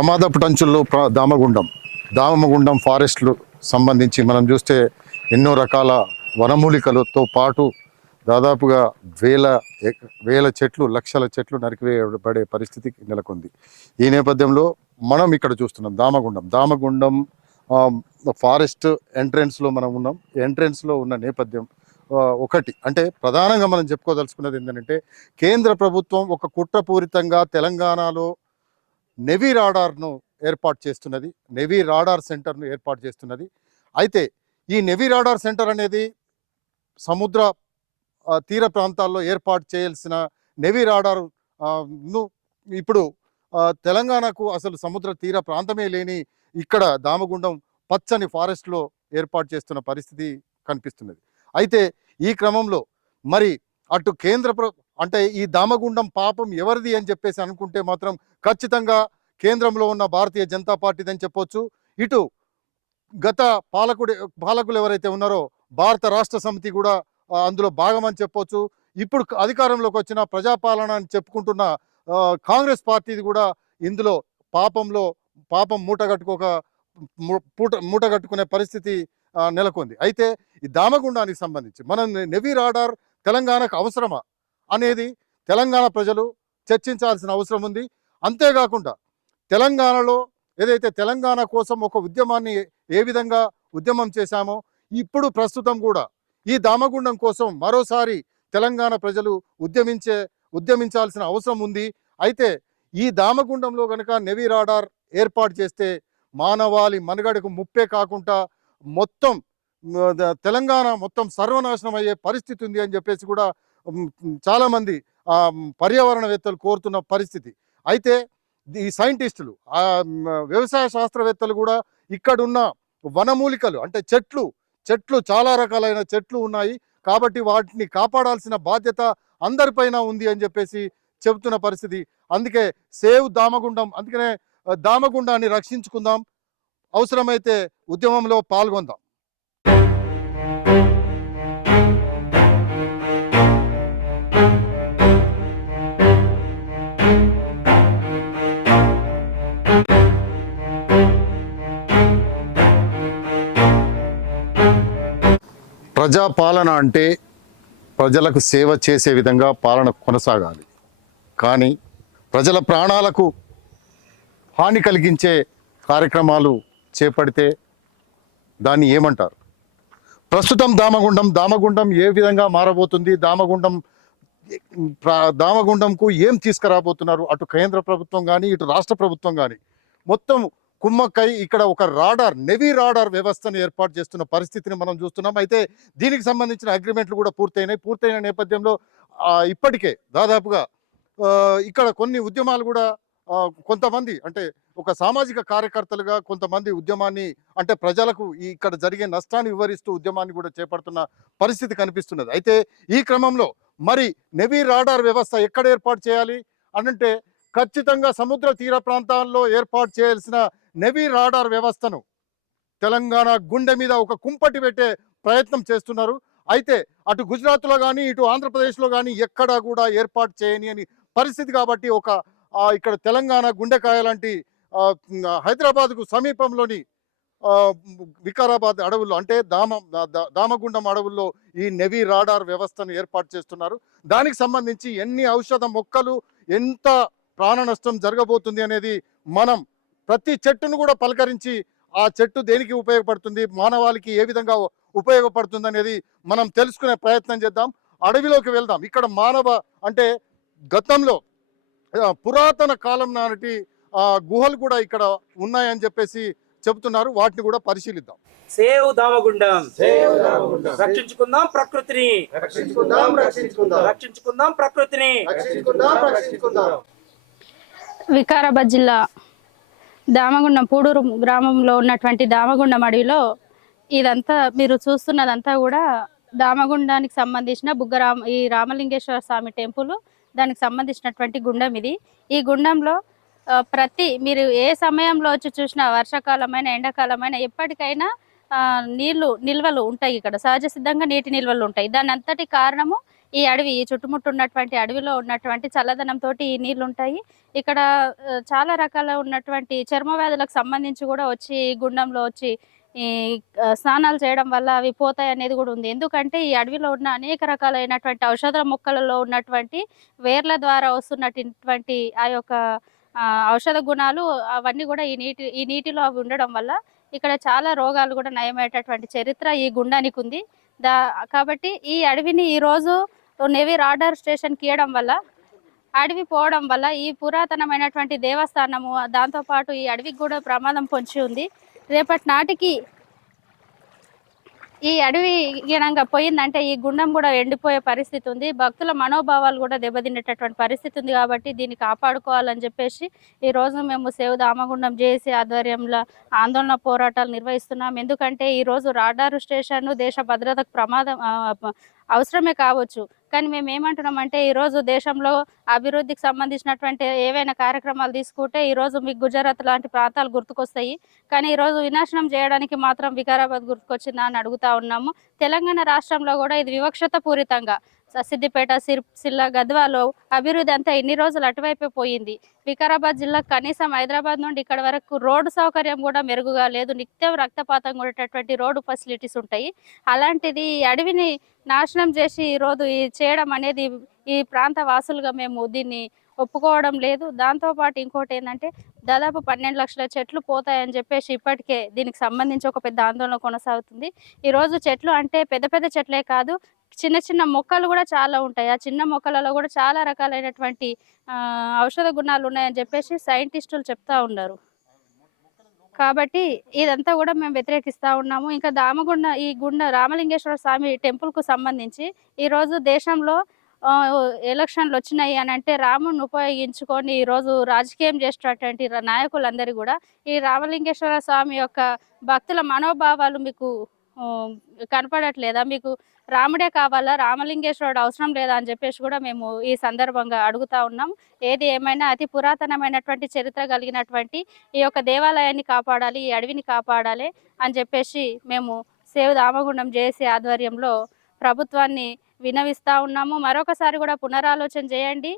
ప్రమాదపు టంచుల్లో ప్ర దామగుండం దామగుండం ఫారెస్ట్లు సంబంధించి మనం చూస్తే ఎన్నో రకాల వనమూలికలతో పాటు దాదాపుగా వేల ఎక్- వేల చెట్లు లక్షల చెట్లు నరికివేయబడే పరిస్థితి నెలకొంది. ఈ నేపథ్యంలో మనం ఇక్కడ చూస్తున్నాం దామగుండం. దామగుండం ఫారెస్ట్ ఎంట్రెన్స్లో మనం ఉన్నాం. ఎంట్రెన్స్లో ఉన్న నేపథ్యం ఒకటి. అంటే ప్రధానంగా మనం చెప్పుకోదలుచుకున్నది ఏంటంటే కేంద్ర ప్రభుత్వం ఒక కుట్రపూరితంగా తెలంగాణలో నెవీ రాడార్ను ఏర్పాటు చేస్తున్నది. నెవీ రాడార్ సెంటర్ను ఏర్పాటు చేస్తున్నది. అయితే ఈ నెవీ రాడార్ సెంటర్ అనేది సముద్ర తీర ప్రాంతాల్లో ఏర్పాటు చేయాల్సిన నెవీ రాడార్ను ఇప్పుడు తెలంగాణకు అసలు సముద్ర తీర ప్రాంతమే లేని ఇక్కడ దామగుండం పచ్చని ఫారెస్ట్లో ఏర్పాటు చేస్తున్న పరిస్థితి కనిపిస్తున్నది. అయితే ఈ క్రమంలో మరి అటు కేంద్ర ప్ర అంటే ఈ దామగుండం పాపం ఎవరిది అని చెప్పేసి అనుకుంటే మాత్రం ఖచ్చితంగా కేంద్రంలో ఉన్న భారతీయ జనతా పార్టీదని అని చెప్పొచ్చు. ఇటు గత పాలకుడు పాలకులు ఎవరైతే ఉన్నారో భారత రాష్ట్ర సమితి కూడా అందులో భాగమని చెప్పొచ్చు. ఇప్పుడు అధికారంలోకి వచ్చిన ప్రజాపాలన అని చెప్పుకుంటున్న కాంగ్రెస్ పార్టీది కూడా ఇందులో పాపంలో పాపం మూట కట్టుకోక పూట మూట కట్టుకునే పరిస్థితి నెలకొంది. అయితే ఈ దామగుండానికి సంబంధించి మనం నెవీ రాడార్ తెలంగాణకు అవసరమా అనేది తెలంగాణ ప్రజలు చర్చించాల్సిన అవసరం ఉంది. అంతేకాకుండా తెలంగాణలో ఏదైతే తెలంగాణ కోసం ఒక ఉద్యమాన్ని ఏ విధంగా ఉద్యమం చేశామో ఇప్పుడు ప్రస్తుతం కూడా ఈ దామగుండం కోసం మరోసారి తెలంగాణ ప్రజలు ఉద్యమించే ఉద్యమించాల్సిన అవసరం ఉంది. అయితే ఈ దామగుండంలో కనుక నెవీ రాడార్ ఏర్పాటు చేస్తే మానవాళి మనుగడకు ముప్పే కాకుండా మొత్తం తెలంగాణ మొత్తం సర్వనాశనం అయ్యే పరిస్థితి ఉంది అని చెప్పేసి కూడా చాలామంది పర్యావరణవేత్తలు కోరుతున్న పరిస్థితి. అయితే ఈ సైంటిస్టులు ఆ వ్యవసాయ శాస్త్రవేత్తలు కూడా ఇక్కడున్న వనమూలికలు అంటే చెట్లు చెట్లు చాలా రకాలైన చెట్లు ఉన్నాయి కాబట్టి వాటిని కాపాడాల్సిన బాధ్యత అందరిపైన ఉంది అని చెప్పేసి చెబుతున్న పరిస్థితి. అందుకే సేవ్ దామగుండం అందుకనే దామగుండాన్ని రక్షించుకుందాం. అవసరమైతే ఉద్యమంలో పాల్గొందాం. ప్రజాపాలన అంటే ప్రజలకు సేవ చేసే విధంగా పాలన కొనసాగాలి. కానీ ప్రజల ప్రాణాలకు హాని కలిగించే కార్యక్రమాలు చేపడితే దాన్ని ఏమంటారు? ప్రస్తుతం దామగుండం దామగుండం ఏ విధంగా మారబోతుంది? దామగుండం దామగుండంకు ఏం తీసుకురాబోతున్నారు? అటు కేంద్ర ప్రభుత్వం కానీ ఇటు రాష్ట్ర ప్రభుత్వం కానీ మొత్తం కుమ్మక్కై ఇక్కడ ఒక రాడార్ నెవీ రాడార్ వ్యవస్థను ఏర్పాటు చేస్తున్న పరిస్థితిని మనం చూస్తున్నాం. అయితే దీనికి సంబంధించిన అగ్రిమెంట్లు కూడా పూర్తయినాయి. పూర్తయిన నేపథ్యంలో ఇప్పటికే దాదాపుగా ఇక్కడ కొన్ని ఉద్యమాలు కూడా కొంతమంది అంటే ఒక సామాజిక కార్యకర్తలుగా కొంతమంది ఉద్యమాన్ని అంటే ప్రజలకు ఇక్కడ జరిగే నష్టాన్ని వివరిస్తూ ఉద్యమాన్ని కూడా చేపడుతున్న పరిస్థితి కనిపిస్తున్నది. అయితే ఈ క్రమంలో మరి నెవీ రాడార్ వ్యవస్థ ఎక్కడ ఏర్పాటు చేయాలి? అనంటే ఖచ్చితంగా సముద్ర తీర ప్రాంతాల్లో ఏర్పాటు చేయాల్సిన నెవీ రాడార్ వ్యవస్థను తెలంగాణ గుండె మీద ఒక కుంపటి పెట్టే ప్రయత్నం చేస్తున్నారు. అయితే అటు గుజరాత్లో కానీ ఇటు ఆంధ్రప్రదేశ్లో కానీ ఎక్కడా కూడా ఏర్పాటు చేయని అని పరిస్థితి కాబట్టి ఒక ఇక్కడ తెలంగాణ గుండెకాయ లాంటి హైదరాబాద్కు సమీపంలోని వికారాబాద్ అడవుల్లో అంటే దామ దామగుండం అడవుల్లో ఈ నెవీ రాడార్ వ్యవస్థను ఏర్పాటు చేస్తున్నారు. దానికి సంబంధించి ఎన్ని ఔషధ మొక్కలు ఎంత ప్రాణ నష్టం జరగబోతుంది అనేది మనం ప్రతి చెట్టును కూడా పలకరించి ఆ చెట్టు దేనికి ఉపయోగపడుతుంది మానవాళికి ఏ విధంగా ఉపయోగపడుతుంది అనేది మనం తెలుసుకునే ప్రయత్నం చేద్దాం. అడవిలోకి వెళ్దాం. ఇక్కడ మానవ అంటే గతంలో పురాతన కాలం నాటి ఆ, గుహలు కూడా ఇక్కడ ఉన్నాయని చెప్పేసి చెబుతున్నారు. వాటిని కూడా పరిశీలిద్దాం. సేవ్ దామగుండం. రక్షించుకుందాం ప్రకృతిని. రక్షించుకుందాం రక్షించుకుందాం. రక్షించుకుందాం ప్రకృతిని. రక్షించుకుందాం రక్షించుకుందాం. వికారాబాద్ జిల్లా దామగుండం పూడూరు గ్రామంలో ఉన్నటువంటి దామగుండం అడవిలో ఇదంతా మీరు చూస్తున్నదంతా కూడా దామగుండానికి సంబంధించిన బుగ్గరామ ఈ రామలింగేశ్వర స్వామి టెంపుల్ దానికి సంబంధించినటువంటి గుండం ఇది. ఈ గుండంలో ప్రతి మీరు ఏ సమయంలో వచ్చి చూసినా వర్షాకాలమైన ఎండాకాలమైన ఎప్పటికైనా నీళ్ళు నిల్వలు ఉంటాయి ఇక్కడ. సహజ సిద్ధంగా నీటి నిల్వలు ఉంటాయి. దాని అంతటి కారణము ఈ అడవి ఈ చుట్టుముట్టు ఉన్నటువంటి అడవిలో ఉన్నటువంటి చల్లదనంతో ఈ నీళ్ళు ఉంటాయి ఇక్కడ చాలా రకాల ఉన్నటువంటి చర్మ వ్యాధులకు సంబంధించి కూడా వచ్చి ఈ గుండంలో వచ్చి ఈ స్నానాలు చేయడం వల్ల అవి పోతాయి అనేది కూడా ఉంది. ఎందుకంటే ఈ అడవిలో ఉన్న అనేక రకాలైనటువంటి ఔషధ మొక్కలలో ఉన్నటువంటి వేర్ల ద్వారా వస్తున్నటువంటి ఆ యొక్క ఔషధ గుణాలు అవన్నీ కూడా ఈ నీటి ఈ నీటిలో అవి ఉండడం వల్ల ఇక్కడ చాలా రోగాలు కూడా నయమయ్యేటటువంటి చరిత్ర ఈ గుండానికి ఉంది. దా కాబట్టి ఈ అడవిని ఈరోజు నెవి రాడార్ స్టేషన్కి ఇవ్వడం వల్ల అడవి పోవడం వల్ల ఈ పురాతనమైనటువంటి దేవస్థానము దాంతోపాటు ఈ అడవికి కూడా ప్రమాదం పొంచి ఉంది. రేపటి నాటికి ఈ అడవి గణంగా పోయిందంటే ఈ గుండం కూడా ఎండిపోయే పరిస్థితి ఉంది. భక్తుల మనోభావాలు కూడా దెబ్బతినేటటువంటి పరిస్థితి ఉంది కాబట్టి దీన్ని కాపాడుకోవాలని చెప్పేసి ఈ రోజు మేము సేవ్ దామగుండం జేఏసీ ఆధ్వర్యంలో ఆందోళన పోరాటాలు నిర్వహిస్తున్నాం. ఎందుకంటే ఈ రోజు రాడారు స్టేషన్ దేశ భద్రతకు ప్రమాదం అవసరమే కావచ్చు. కానీ మేము ఏమంటున్నామంటే ఈ రోజు దేశంలో అభివృద్ధికి సంబంధించినటువంటి ఏవైనా కార్యక్రమాలు తీసుకుంటే ఈ రోజు మీకు గుజరాత్ లాంటి ప్రాంతాలు గుర్తుకొస్తాయి. కానీ ఈ రోజు వినాశనం చేయడానికి మాత్రం వికారాబాద్ గుర్తుకొచ్చిందా అని అడుగుతా ఉన్నాము. తెలంగాణ రాష్ట్రంలో కూడా ఇది వివక్షత పూరితంగా. సిద్దిపేట సిరిసిల్ల గద్వాలో అభివృద్ధి అంతా ఇన్ని రోజులు అటువైపే పోయింది? వికారాబాద్ జిల్లా కనీసం హైదరాబాద్ నుండి ఇక్కడ వరకు రోడ్డు సౌకర్యం కూడా మెరుగుగా లేదు. నిత్యం రక్తపాతం కూడేటటువంటి రోడ్డు ఫెసిలిటీస్ ఉంటాయి. అలాంటిది అడవిని నాశనం చేసి ఈరోజు ఈ చేయడం అనేది ఈ ప్రాంత వాసులుగా మేము దీన్ని ఒప్పుకోవడం లేదు. దాంతోపాటు ఇంకోటి ఏంటంటే దాదాపు పన్నెండు లక్షల చెట్లు పోతాయని చెప్పేసి ఇప్పటికే దీనికి సంబంధించి ఒక పెద్ద ఆందోళన కొనసాగుతుంది. ఈరోజు చెట్లు అంటే పెద్ద పెద్ద చెట్లే కాదు చిన్న చిన్న మొక్కలు కూడా చాలా ఉంటాయి. ఆ చిన్న మొక్కలలో కూడా చాలా రకాలైనటువంటి ఔషధ గుణాలు ఉన్నాయని చెప్పేసి సైంటిస్టులు చెప్తా ఉన్నారు. కాబట్టి ఇదంతా కూడా మేము వ్యతిరేకిస్తూ ఉన్నాము. ఇంకా దామగుండ ఈ గుండ రామలింగేశ్వర స్వామి టెంపుల్కు సంబంధించి ఈరోజు దేశంలో ఎలక్షన్లు వచ్చినాయి అని అంటే రాముని ఉపయోగించుకొని ఈరోజు రాజకీయం చేసేటటువంటి నాయకులందరి నాయకులందరూ కూడా ఈ రామలింగేశ్వర స్వామి యొక్క భక్తుల మనోభావాలు మీకు కనపడట్లేదా? మీకు రాముడే కావాలా? రామలింగేశ్వరుడు అవసరం లేదా? అని చెప్పేసి కూడా మేము ఈ సందర్భంగా అడుగుతా ఉన్నాం. ఏది ఏమైనా అతి పురాతనమైనటువంటి చరిత్ర కలిగినటువంటి ఈ యొక్క దేవాలయాన్ని కాపాడాలి ఈ అడవిని కాపాడాలి అని చెప్పేసి మేము సేవ్ దామగుండం జేఏసీ ఆధ్వర్యంలో ప్రభుత్వాన్ని వినవిస్తా ఉన్నాము. మరొకసారి కూడా పునరాలోచన చేయండి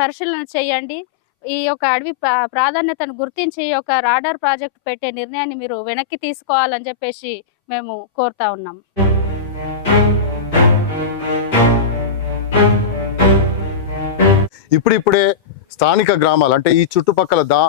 పరిశీలన చేయండి. ఈ యొక్క అడవి ప్రాధాన్యతను గుర్తించి ఈ యొక్క రాడార్ ప్రాజెక్ట్ పెట్టే నిర్ణయాన్ని మీరు వెనక్కి తీసుకోవాలని చెప్పేసి మేము కోరుతా ఉన్నాం. ఇప్పుడిప్పుడే స్థానిక గ్రామాలు అంటే ఈ చుట్టుపక్కల దా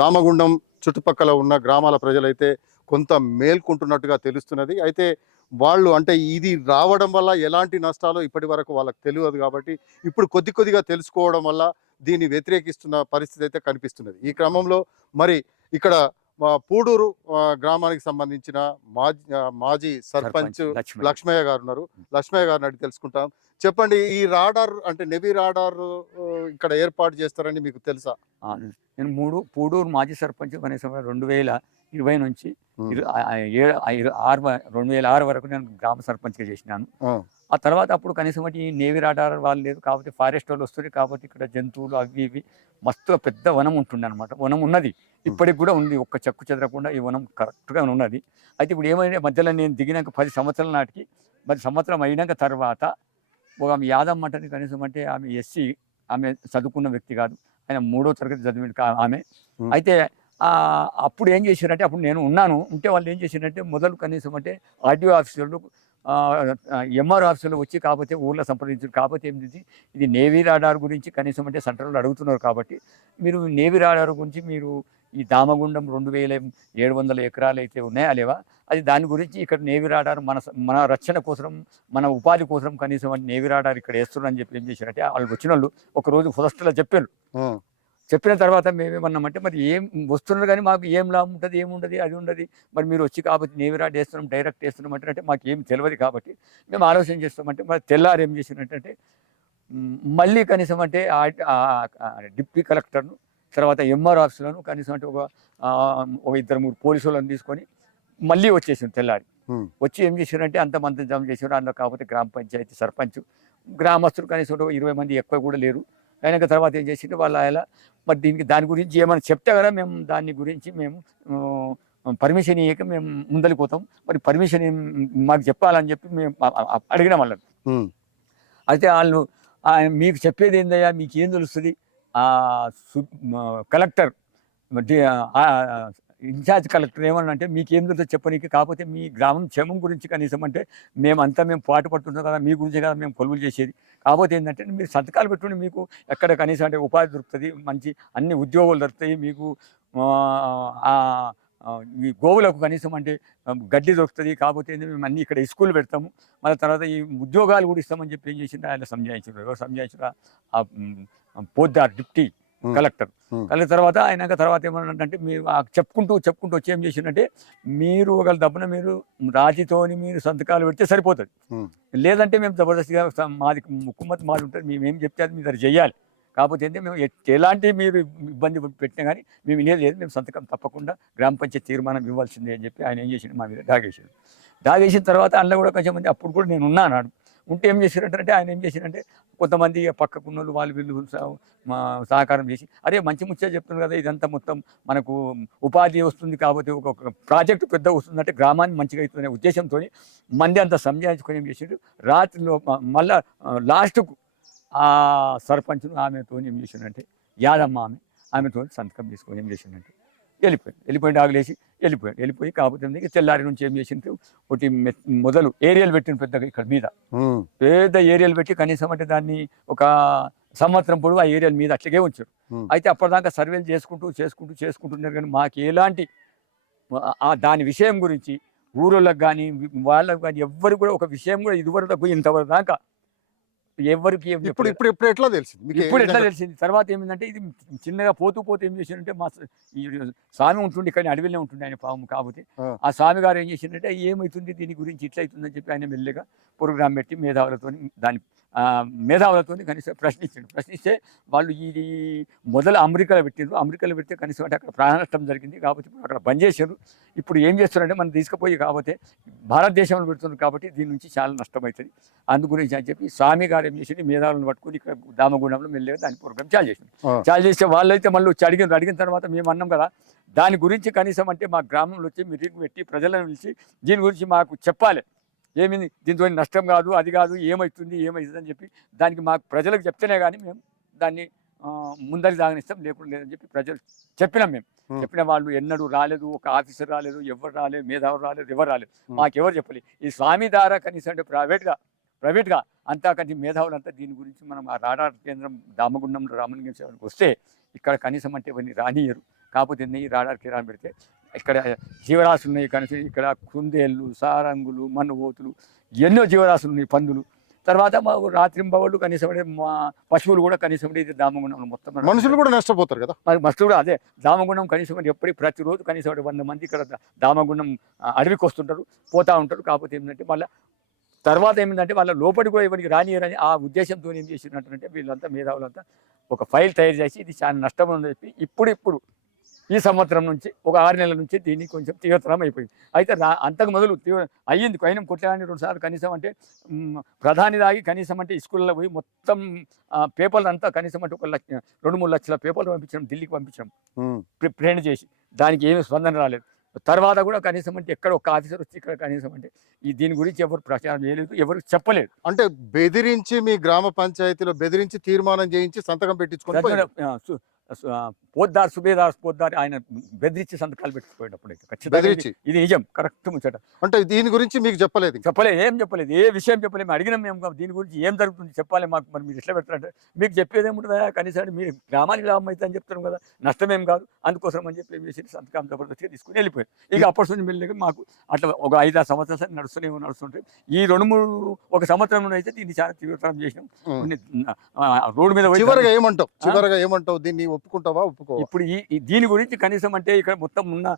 దామగుండం చుట్టుపక్కల ఉన్న గ్రామాల ప్రజలైతే కొంత మేల్కుంటున్నట్టుగా తెలుస్తున్నది. అయితే వాళ్ళు అంటే ఇది రావడం వల్ల ఎలాంటి నష్టాలు ఇప్పటి వరకు వాళ్ళకి తెలియదు కాబట్టి ఇప్పుడు కొద్ది కొద్దిగా తెలుసుకోవడం వల్ల దీన్ని వ్యతిరేకిస్తున్న పరిస్థితి అయితే కనిపిస్తున్నది. ఈ క్రమంలో మరి ఇక్కడ పూడూరు గ్రామానికి సంబంధించిన మాజీ మాజీ సర్పంచ్. లక్ష్మయ్య. గారు ఉన్నారు లక్ష్మయ్య గారిని అడిగి తెలుసుకుంటాం. చెప్పండి ఈ రాడార్ అంటే నెవీ రాడార్ ఇక్కడ ఏర్పాటు చేస్తారని మీకు తెలుసా? నేను మూడు పూడూరు మాజీ సర్పంచ్ కనీసం రెండు వేల ఇరవై నుంచి ఆరు రెండు వేల ఆరు వరకు నేను గ్రామ సర్పంచ్గా చేసినాను. ఆ. తర్వాత అప్పుడు కనీసం ఈ నేవీ రాడార్ వాళ్ళు లేదు కాబట్టి ఫారెస్ట్ వాళ్ళు వస్తుంది కాబట్టి ఇక్కడ జంతువులు అవి ఇవి మస్తుగా పెద్ద వనం ఉంటుండే అనమాట వనం ఉన్నది. ఇప్పటికి కూడా ఉంది. ఒక్క చెక్కు చెదరకుండా ఈ వనం కరెక్ట్గా ఉన్నది. అయితే ఇప్పుడు ఏమైనా మధ్యలో నేను దిగినాక పది సంవత్సరాల నాటికి పది సంవత్సరం అయినాక తర్వాత ఒక ఆమె యాదమ్మ అంటని కనీసం అంటే ఆమె ఎస్సీ ఆమె చదువుకున్న వ్యక్తి కాదు. ఆయన మూడో తరగతి చదివిన ఆమె. అయితే ఆ, అప్పుడు ఏం చేశారంటే అప్పుడు నేను ఉన్నాను. ఉంటే వాళ్ళు ఏం చేశారంటే మొదలు కనీసం అంటే ఆర్టీఓ ఆఫీసర్లు ఎంఆర్ ఆఫీసర్లు వచ్చి కాకపోతే ఊళ్ళో సంప్రదించారు కాకపోతే ఏంటి ఇది నేవీ రాడార్ గురించి కనీసం అంటే సెంట్రల్ అడుగుతున్నారు కాబట్టి మీరు నేవీ రాడార్ గురించి మీరు ఈ దామగుండం రెండు వేల ఏడు వందల ఎకరాలు అయితే ఉన్నాయా లేవా? అది దాని గురించి ఇక్కడ నేవీ రాడార్ మన మన రక్షణ కోసం మన ఉపాధి కోసం కనీసం నేవీ రాడార్ ఇక్కడ వేస్తున్నారని చెప్పి ఏం చేశారంటే వాళ్ళు వచ్చిన వాళ్ళు ఒకరోజు ఫస్ట్లో చెప్పారు. చెప్పిన తర్వాత మేమేమన్నామంటే మరి ఏం వస్తున్నారు కానీ మాకు ఏం లాభం ఉంటుంది ఏముండదు అది ఉండదు. మరి మీరు వచ్చి కాబట్టి నేవి రాడ్ వేస్తున్నాం డైరెక్ట్ వేస్తున్నాం అంటే అంటే మాకు ఏం తెలియదు కాబట్టి మేము ఆలోచన చేస్తామంటే మరి తెల్లారు ఏం చేసినట్టంటే మళ్ళీ కనీసం అంటే డిప్యూటీ కలెక్టర్ను తర్వాత ఎంఆర్ ఆఫీసులను కనీసం అంటే ఒక ఒక ఇద్దరు మూడు పోలీసు వాళ్ళని తీసుకొని మళ్ళీ వచ్చేసాం తెల్లారి. వచ్చి ఏం చేశారంటే అంతమంది జమ చేశారు అందులో కాకపోతే గ్రామ పంచాయతీ సర్పంచ్ గ్రామస్తులు కనీసం ఇరవై మంది ఎక్కువ కూడా లేరు. అయినాక తర్వాత ఏం చేసిండు వాళ్ళ ఆయన మరి దీనికి దాని గురించి ఏమైనా చెప్తే కదా మేము దాని గురించి మేము పర్మిషన్ ఇయ్యక మేము ముందరికి పోతాం. మరి పర్మిషన్ మాకు చెప్పాలని చెప్పి మేము అడిగినాం వాళ్ళని. అయితే వాళ్ళు మీకు చెప్పేది ఏందయ్యా? మీకు ఏం తెలుస్తుంది? కలెక్టర్ ఇన్ఛార్జ్ కలెక్టర్ ఏమన్నంటే మీకు ఏం తెలుస్తుందో చెప్పనీకి కాకపోతే మీ గ్రామం క్షేమం గురించి కనీసం అంటే మేమంతా మేము పాటు పడుతుంటాం కదా మీ గురించి కదా మేము కొలువులు చేసేది. కాకపోతే ఏంటంటే మీరు సంతకాలు పెట్టుకుని మీకు ఎక్కడ కనీసం అంటే ఉపాధి దొరుకుతుంది మంచి అన్ని ఉద్యోగాలు దొరుకుతాయి మీకు ఈ గోవులకు కనీసం అంటే గడ్డి దొరుకుతుంది. కాకపోతే ఏంది మేము అన్ని ఇక్కడ స్కూల్ పెడతాము. మళ్ళీ తర్వాత ఈ ఉద్యోగాలు కూడా ఇస్తామని చెప్పి ఏం చేసిండ్రు? ఆయన సంజాయించారు ఎవరు సంజాయించారు ఆ పోద్దార్ డిప్టీ కలెక్టర్. కలెక్టర్ తర్వాత అయినాక తర్వాత ఏమన్నాడంటే మీరు చెప్పుకుంటూ చెప్పుకుంటూ వచ్చి ఏం చేసిందంటే మీరు ఒక దబ్బున మీరు రాతితోని మీరు సంతకాలు పెడితే సరిపోతుంది. లేదంటే మేము జబర్దస్తిగా మాది ముక్కుమతి మాది ఉంటుంది మేము ఏం చెప్తే అది మీరు అది చెయ్యాలి కాకపోతే ఏంటి మేము ఎలాంటి మీరు ఇబ్బంది పెట్టినా కానీ మేము వినేది లేదు మేము సంతకం తప్పకుండా గ్రామ పంచాయతీ తీర్మానం ఇవ్వాల్సిందే అని చెప్పి ఆయన ఏం చేసిండు మా మీద దాగేసాడు దాగేసిన తర్వాత అందులో కూడా కొంచెం మంది అప్పుడు కూడా నేను ఉన్నాను. ఉంటే ఏం చేశారంటే ఆయన ఏం చేశారంటే కొంతమంది పక్కకున్న వాళ్ళు వాళ్ళు వీళ్ళు మా సహకారం చేసి అరే మంచి ముచ్చే చెప్తున్నారు కదా ఇదంతా మొత్తం మనకు ఉపాధి వస్తుంది కాబట్టి ఒక ప్రాజెక్ట్ ప్రాజెక్టు పెద్ద వస్తుందంటే గ్రామాన్ని మంచిగా అవుతుందనే ఉద్దేశంతో మంది అంతా సంజాయించుకొని ఏం చేసిండు రాత్రిలో మళ్ళా లాస్ట్కు ఆ సర్పంచ్ను ఆమెతో ఏం చేసిండంటే యాదమ్మ ఆమె ఆమెతో సంతకం తీసుకొని ఏం చేసిండంటే వెళ్ళిపోయింది. వెళ్ళిపోయి ఆగులేసి వెళ్ళిపోయాడు. వెళ్ళిపోయి కాకపోతే తెల్లారి నుంచి ఏం చేసిండు ఒకటి మొదలు ఏరియాలు పెట్టిన పెద్దగా ఇక్కడ మీద. పెద్ద ఏరియాలు పెట్టి కనీసం అంటే దాన్ని ఒక సంవత్సరం పొడవు ఆ ఏరియాల మీద అట్లాగే ఉంచారు. అయితే అప్పటిదాకా సర్వేలు చేసుకుంటూ చేసుకుంటూ చేసుకుంటున్నారు కానీ మాకు ఎలాంటి దాని విషయం గురించి ఊరోళ్ళకి కానీ వాళ్ళకి కానీ ఎవ్వరు కూడా ఒక విషయం కూడా ఇదివరకు ఇంతవరకు దాకా ఎవరికి ఇప్పుడు. ఇప్పుడు ఇప్పుడు ఎట్లా తెలిసింది మీకు ఇప్పుడు ఎట్లా తెలిసింది తర్వాత ఏమిందంటే ఇది చిన్నగా పోతూ పోతూ ఏం చేసిందంటే మా ఈ స్వామి ఉంటుండే ఇక్కడ అడవిలో ఉంటుండే ఆయన పాము కాకపోతే ఆ. స్వామి గారు ఏం చేసిందంటే ఏమవుతుంది దీని గురించి ఇట్లా అవుతుందని చెప్పి ఆయన మెల్లగా ప్రోగ్రామ్ పెట్టి మేధావులతో దాని మేధావులతో కనీసం ప్రశ్నించాడు. ప్రశ్నిస్తే వాళ్ళు ఇది మొదలు అమెరికాలో పెట్టారు అమెరికాలో పెడితే కనీసం అంటే అక్కడ ప్రాణ నష్టం జరిగింది కాబట్టి ఇప్పుడు అక్కడ బంద్ చేశారు ఇప్పుడు ఏం చేస్తున్నారంటే మనం తీసుకుపోయి కాకపోతే భారతదేశంలో పెడుతున్నారు కాబట్టి దీని నుంచి చాలా నష్టం అవుతుంది అందు గురించి అని చెప్పి స్వామి గారు ఏం చేసి మేధావులను పట్టుకుని ఇక్కడ దామగుండంలో మెల్లగా దాని ప్రోగ్రామ్ చాలు చేసింది. చాలు చేస్తే వాళ్ళైతే మళ్ళీ వచ్చి అడిగిన అడిగిన తర్వాత మేము అన్నాం కదా దాని గురించి కనీసం అంటే మా గ్రామంలో వచ్చి మీటింగ్ పెట్టి ప్రజలను పిలిచి దీని గురించి మాకు చెప్పాలి. ఏమింది దీంతో నష్టం కాదు అది కాదు ఏమవుతుంది ఏమవుతుంది అని చెప్పి దానికి మాకు ప్రజలకు చెప్తేనే కానీ మేము దాన్ని ముందరి సాగనిస్తాం లేకుండా లేదని చెప్పి ప్రజలు చెప్పినాం మేము. చెప్పిన వాళ్ళు ఎన్నడూ రాలేదు ఒక ఆఫీసర్ రాలేదు ఎవరు రాలేదు మేధావులు రాలేదు ఎవరు రాలేదు. మాకెవరు చెప్పలేదు ఈ స్వామి ద్వారా కనీసం అంటే ప్రైవేట్గా ప్రైవేట్గా అంతా కానీ మేధావులంతా దీని గురించి మనం ఆ రాడార్ కేంద్రం దామగుండం రామలింగేశ్వరానికి వస్తే ఇక్కడ కనీసం అంటే ఇవన్నీ రానియరు కాకపోతే ఈ రాడార్ కేంద్రం పెడితే ఇక్కడ జీవరాశులు ఉన్నాయి కనీసం ఇక్కడ కుందేళ్ళు సారంగులు మన్నుబోతులు ఎన్నో జీవరాశులు ఉన్నాయి పందులు. తర్వాత మాకు రాత్రింబవళ్ళు కనీసం అంటే మా పశువులు కూడా కనీసం అంటే ఇది దామగుండంలో మొత్తం మనుషులు కూడా నష్టపోతారు కదా? మరి మస్తు కూడా అదే దామగుండం కనీసం అంటే ఎప్పటికీ ప్రతిరోజు కనీసం అంటే వంద మంది ఇక్కడ దామగుండం అడవికి వస్తుంటారు పోతా ఉంటారు. కాకపోతే ఏంటంటే మళ్ళీ తర్వాత ఏమిటంటే వాళ్ళ లోపలికి కూడా ఇవన్నీ రానియరని ఆ ఉద్దేశంతో ఏం చేసినట్టుంటే వీళ్ళంతా మేధావులంతా ఒక ఫైల్ తయారు చేసి ఇది చాలా నష్టం ఉందని చెప్పి ఇప్పుడు ఇప్పుడు ఈ సంవత్సరం నుంచి ఒక ఆరు నెలల నుంచి దీన్ని కొంచెం తీవ్రతరం అయిపోయింది. అయితే రా అంతకు మొదలు తీవ్ర అయ్యింది. పైన కొట్టడానికి రెండు సార్లు కనీసం అంటే ప్రధాని దాగి కనీసం అంటే స్కూల్లో పోయి మొత్తం పేపర్లు అంతా కనీసం అంటే ఒక లక్ష రెండు మూడు లక్షల పేపర్లు పంపించడం ఢిల్లీకి పంపించడం. ప్రింట్ చేసి దానికి ఏమి స్పందన రాలేదు. తర్వాత కూడా కనీసం అంటే ఎక్కడ ఒక ఆఫీసర్ వచ్చి ఇక్కడ కనీసం అంటే ఈ దీని గురించి ఎవరు ప్రచారం చేయలేదు ఎవరు చెప్పలేదు. అంటే బెదిరించి మీ గ్రామ పంచాయతీలో బెదిరించి తీర్మానం చేయించి సంతకం పెట్టించుకొని ఆ, పోద్దార్ సుబేదార్ పోద్దార్ ఆయన బెదిరించి సంతకాలు పెట్టిపోయినప్పుడు అయితే ఖచ్చితంగా? ఇది- నిజం కరెక్ట్ ముచ్చట. అంటే దీని గురించి మీకు చెప్పలేదు. చెప్పలేదు ఏం చెప్పలేదు ఏ విషయం చెప్పలేదు అడిగినాం మేము కాదు, దీని గురించి ఏం జరుగుతుంది చెప్పాలి మాకు మరి మీరు ఎట్లా పెడతారంటే మీకు చెప్పేది ఏముంటుందా కనీసం మీరు గ్రామానికి లాభం అయితే అని చెప్తారు కదా నష్టమేం కాదు అందుకోసం అని చెప్పి ఏం చేసి సంతకం జబర్దస్తిగా తీసుకుని వెళ్ళిపోయారు. ఇక అప్పటి నుంచి మెల్లిగా మాకు అట్లా ఒక ఐదు ఆరు సంవత్సరాలు సరే నడుస్తూనే నడుస్తుంటాయి ఈ రెండు మూడు ఒక సంవత్సరం నుండి అయితే దీన్ని చాలా తీవ్రతరం చేసినాం. రోడ్డు మీద చివరిగా ఏమంటావు? చివరిగా ఏమంటావు దీన్ని? ఒప్పుకుంటావా ఒప్పుకో ఇప్పుడు ఈ దీని గురించి కనీసం అంటే ఇక్కడ మొత్తం ఉన్న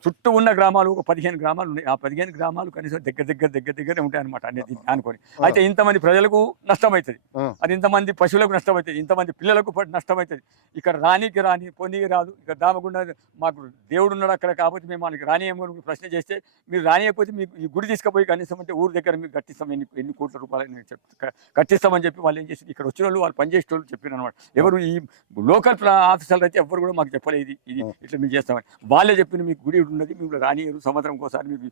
చుట్టూ ఉన్న గ్రామాలు ఒక పదిహేను గ్రామాలు ఉన్నాయి. ఆ పదిహేను గ్రామాలు కనీసం దగ్గర దగ్గర దగ్గర దగ్గరే ఉంటాయి అనమాట అన్ని దీన్ని అనుకొని. అయితే ఇంతమంది ప్రజలకు నష్టం అవుతుంది ఆ. అది ఇంతమంది పశువులకు నష్టం అవుతుంది ఇంతమంది పిల్లలకు ప- నష్టం అవుతుంది ఇక్కడ రానికి రాని పొందికి రాదు. ఇక్కడ దామకుండా మాకు దేవుడు ఉన్నాడు అక్కడ కాబట్టి మేము మనకి రానియమని ప్రశ్న చేస్తే మీరు రానియకపోతే మీకు ఈ గుడి తీసుకుపోయి కనీసం అంటే ఊరు దగ్గర మీకు కట్టిస్తాం. ఎన్ని ఎన్ని కోట్ల రూపాయలు కట్టిస్తామని చెప్పి వాళ్ళు ఏం చేసి ఇక్కడ వచ్చిన వాళ్ళు వాళ్ళు పనిచేసే వాళ్ళు చెప్పారు అనమాట ఎవరు ఈ లోకల్ ఆఫీసర్లు అయితే ఎవ్వరు కూడా మాకు చెప్పలేదు. ఇది ఇది ఇట్లా మేము చేస్తామని. వాళ్ళే చెప్పిన మీకు గుడి ఉన్నది మీకు రానియరు సంవత్సరం ఒకసారి మీకు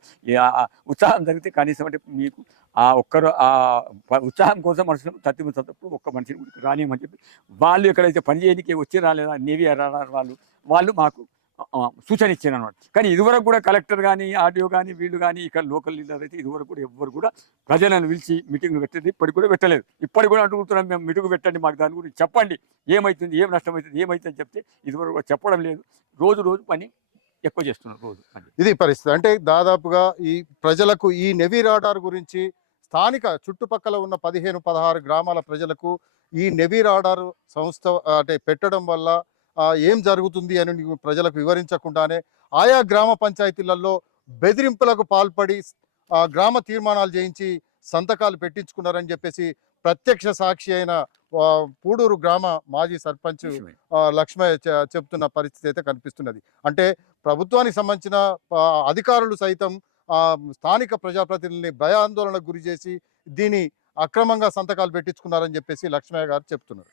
ఉత్సాహం జరిగితే కనీసం అంటే మీకు ఆ ఒక్కరు ఆ ఉత్సాహం కోసం మనుషులు తత్తిమతప్పుడు ఒక్క మనిషిని గుడికి రానియమని చెప్పి వాళ్ళు ఎక్కడైతే పని చేయడానికి వచ్చి రాలేదా నేవీ ఆర్ఆర్ వాళ్ళు వాళ్ళు మాకు సూచన ఇచ్చారు అనమాట కానీ ఇదివరకు కూడా కలెక్టర్ కానీ ఆర్డీఓ కానీ వీళ్ళు కానీ ఇక్కడ లోకల్ లీడర్ అయితే ఇదివరకు కూడా ఎవ్వరు కూడా ప్రజలను పిలిచి మీటింగ్ పెట్టేది ఇప్పటికి కూడా పెట్టలేదు. ఇప్పటికి కూడా అడుగుతున్నాం మేము మీటింగ్ పెట్టండి మాకు దాని గురించి చెప్పండి. ఏమవుతుంది ఏం నష్టం అవుతుంది ఏమవుతుంది అని చెప్తే ఇదివరకు కూడా చెప్పడం లేదు. రోజు రోజు పని ఎక్కువ చేస్తున్నారు రోజు ఇది పరిస్థితి. అంటే దాదాపుగా ఈ ప్రజలకు ఈ నెవీ రాడార్ గురించి స్థానిక చుట్టుపక్కల ఉన్న పదిహేను పదహారు గ్రామాల ప్రజలకు ఈ నెవీ రాడార్ సంస్థ అంటే పెట్టడం వల్ల ఏం జరుగుతుంది అని ప్రజలకు వివరించకుండానే ఆయా గ్రామ పంచాయతీలలో బెదిరింపులకు పాల్పడి గ్రామ తీర్మానాలు చేయించి సంతకాలు పెట్టించుకున్నారని చెప్పేసి ప్రత్యక్ష సాక్షి అయిన పూడూరు గ్రామ మాజీ సర్పంచ్ లక్ష్మయ్య. చెప్తున్న పరిస్థితి అయితే కనిపిస్తున్నది. అంటే ప్రభుత్వానికి సంబంధించిన అధికారులు సైతం స్థానిక ప్రజాప్రతినిధుల్ని భయాందోళనకు గురి చేసి దీని అక్రమంగా సంతకాలు పెట్టించుకున్నారని చెప్పేసి లక్ష్మయ్య గారు చెప్తున్నారు.